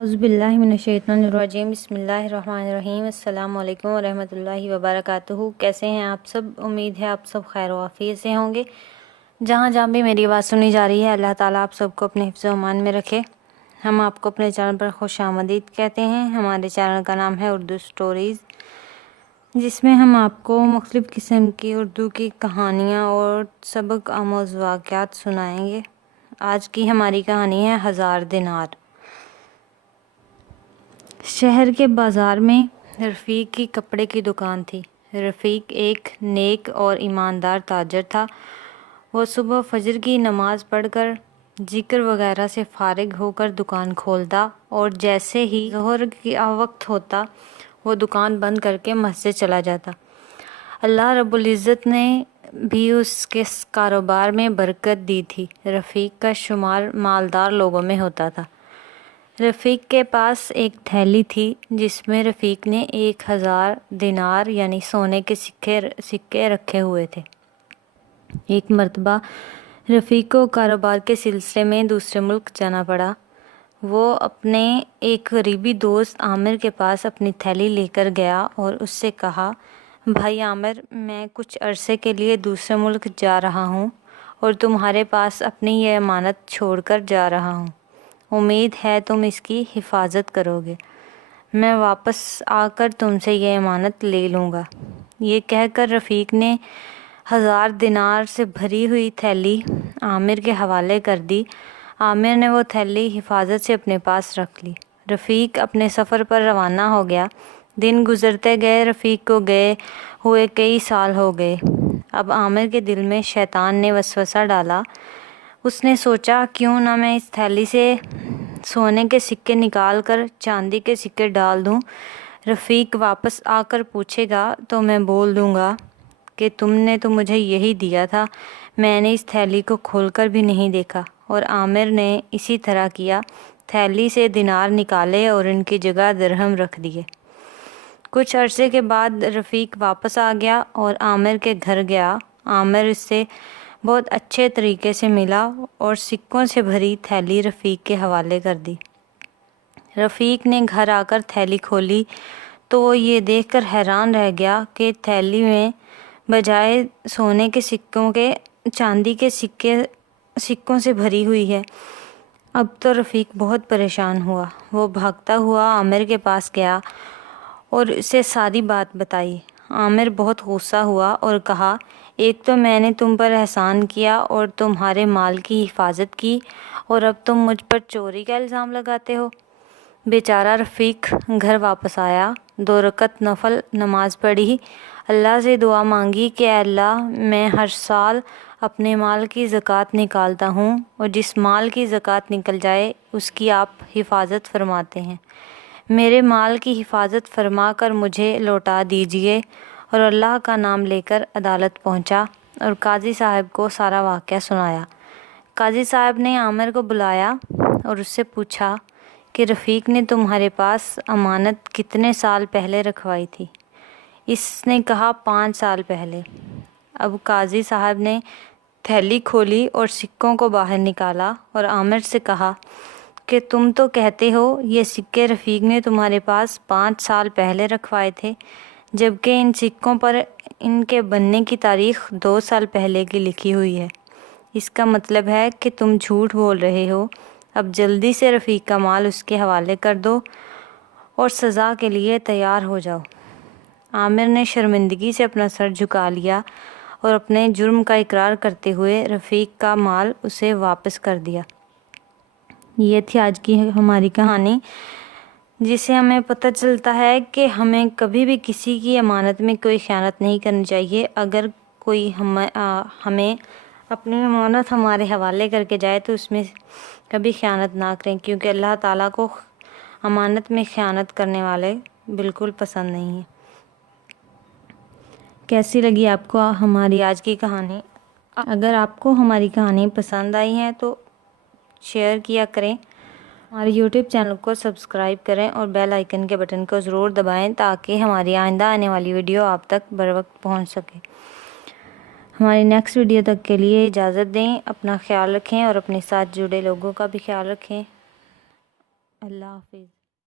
اعوذ باللہ من الشیطان الرجیم، بسم اللہ الرحمن الرحیم۔ السلام علیکم ورحمۃ اللہ وبرکاتہ۔ کیسے ہیں آپ سب؟ امید ہے آپ سب خیر و عافیت سے ہوں گے۔ جہاں بھی میری آواز سنی جا رہی ہے، اللہ تعالیٰ آپ سب کو اپنے حفظ و امان میں رکھے۔ ہم آپ کو اپنے چینل پر خوش آمدید کہتے ہیں۔ ہمارے چینل کا نام ہے اردو سٹوریز، جس میں ہم آپ کو مختلف قسم کی اردو کی کہانیاں اور سبق آموز واقعات سنائیں گے۔ آج کی ہماری کہانی ہے 1000 دینار۔ شہر کے بازار میں رفیق کی کپڑے کی دکان تھی۔ رفیق ایک نیک اور ایماندار تاجر تھا۔ وہ صبح فجر کی نماز پڑھ کر ذکر وغیرہ سے فارغ ہو کر دکان کھولتا اور جیسے ہی ظہر کا وقت ہوتا وہ دکان بند کر کے مسجد چلا جاتا۔ اللہ رب العزت نے بھی اس کے کاروبار میں برکت دی تھی۔ رفیق کا شمار مالدار لوگوں میں ہوتا تھا۔ رفیق کے پاس ایک تھیلی تھی جس میں رفیق نے 1000 دینار یعنی سونے کے سکے رکھے ہوئے تھے۔ ایک مرتبہ رفیق کو کاروبار کے سلسلے میں دوسرے ملک جانا پڑا۔ وہ اپنے ایک قریبی دوست عامر کے پاس اپنی تھیلی لے کر گیا اور اس سے کہا، بھائی عامر، میں کچھ عرصے کے لیے دوسرے ملک جا رہا ہوں اور تمہارے پاس اپنی یہ امانت چھوڑ کر جا رہا ہوں۔ امید ہے تم اس کی حفاظت کرو گے۔ میں واپس آ کر تم سے یہ امانت لے لوں گا۔ یہ کہہ کر رفیق نے 1000 دینار سے بھری ہوئی تھیلی عامر کے حوالے کر دی۔ عامر نے وہ تھیلی حفاظت سے اپنے پاس رکھ لی۔ رفیق اپنے سفر پر روانہ ہو گیا۔ دن گزرتے گئے، رفیق کو گئے ہوئے کئی سال ہو گئے۔ اب عامر کے دل میں شیطان نے وسوسہ ڈالا۔ اس نے سوچا، کیوں نہ میں اس تھیلی سے سونے کے سکے نکال کر چاندی کے سکے ڈال دوں۔ رفیق واپس آ کر پوچھے گا تو میں بول دوں گا کہ تم نے تو مجھے یہی دیا تھا، میں نے اس تھیلی کو کھول کر بھی نہیں دیکھا۔ اور عامر نے اسی طرح کیا، تھیلی سے دینار نکالے اور ان کی جگہ درہم رکھ دیے۔ کچھ عرصے کے بعد رفیق واپس آ گیا اور عامر کے گھر گیا۔ عامر اس سے بہت اچھے طریقے سے ملا اور سکوں سے بھری تھیلی رفیق کے حوالے کر دی۔ رفیق نے گھر آ کر تھیلی کھولی تو وہ یہ دیکھ کر حیران رہ گیا کہ تھیلی میں بجائے سونے کے سکوں کے چاندی کے سکوں سے بھری ہوئی ہے۔ اب تو رفیق بہت پریشان ہوا۔ وہ بھاگتا ہوا عامر کے پاس گیا اور اسے ساری بات بتائی۔ عامر بہت غصہ ہوا اور کہا، ایک تو میں نے تم پر احسان کیا اور تمہارے مال کی حفاظت کی، اور اب تم مجھ پر چوری کا الزام لگاتے ہو۔ بیچارہ رفیق گھر واپس آیا، 2 رکعت نفل نماز پڑھی، اللہ سے دعا مانگی کہ اے اللہ، میں ہر سال اپنے مال کی زکوٰۃ نکالتا ہوں اور جس مال کی زکوٰۃ نکل جائے اس کی آپ حفاظت فرماتے ہیں، میرے مال کی حفاظت فرما کر مجھے لوٹا دیجیے۔ اور اللہ کا نام لے کر عدالت پہنچا اور قاضی صاحب کو سارا واقعہ سنایا۔ قاضی صاحب نے عامر کو بلایا اور اس سے پوچھا کہ رفیق نے تمہارے پاس امانت کتنے سال پہلے رکھوائی تھی؟ اس نے کہا 5 سال پہلے۔ اب قاضی صاحب نے تھیلی کھولی اور سکوں کو باہر نکالا اور عامر سے کہا کہ تم تو کہتے ہو یہ سکے رفیق نے تمہارے پاس 5 سال پہلے رکھوائے تھے، جبکہ ان سکوں پر ان کے بننے کی تاریخ 2 سال پہلے کی لکھی ہوئی ہے۔ اس کا مطلب ہے کہ تم جھوٹ بول رہے ہو۔ اب جلدی سے رفیق کا مال اس کے حوالے کر دو اور سزا کے لیے تیار ہو جاؤ۔ عامر نے شرمندگی سے اپنا سر جھکا لیا اور اپنے جرم کا اقرار کرتے ہوئے رفیق کا مال اسے واپس کر دیا۔ یہ تھی آج کی ہماری کہانی، جس سے ہمیں پتہ چلتا ہے کہ ہمیں کبھی بھی کسی کی امانت میں کوئی خیانت نہیں کرنی چاہیے۔ اگر کوئی ہمیں اپنی امانت ہمارے حوالے کر کے جائے تو اس میں کبھی خیانت نہ کریں، کیونکہ اللہ تعالیٰ کو امانت میں خیانت کرنے والے بالکل پسند نہیں ہیں۔ کیسی لگی آپ کو ہماری آج کی کہانی؟ اگر آپ کو ہماری کہانی پسند آئی ہیں تو شیئر کیا کریں، ہمارے یوٹیوب چینل کو سبسکرائب کریں اور بیل آئیکن کے بٹن کو ضرور دبائیں تاکہ ہماری آئندہ آنے والی ویڈیو آپ تک بر وقت پہنچ سکے۔ ہماری نیکسٹ ویڈیو تک کے لیے اجازت دیں، اپنا خیال رکھیں اور اپنے ساتھ جڑے لوگوں کا بھی خیال رکھیں۔ اللہ حافظ.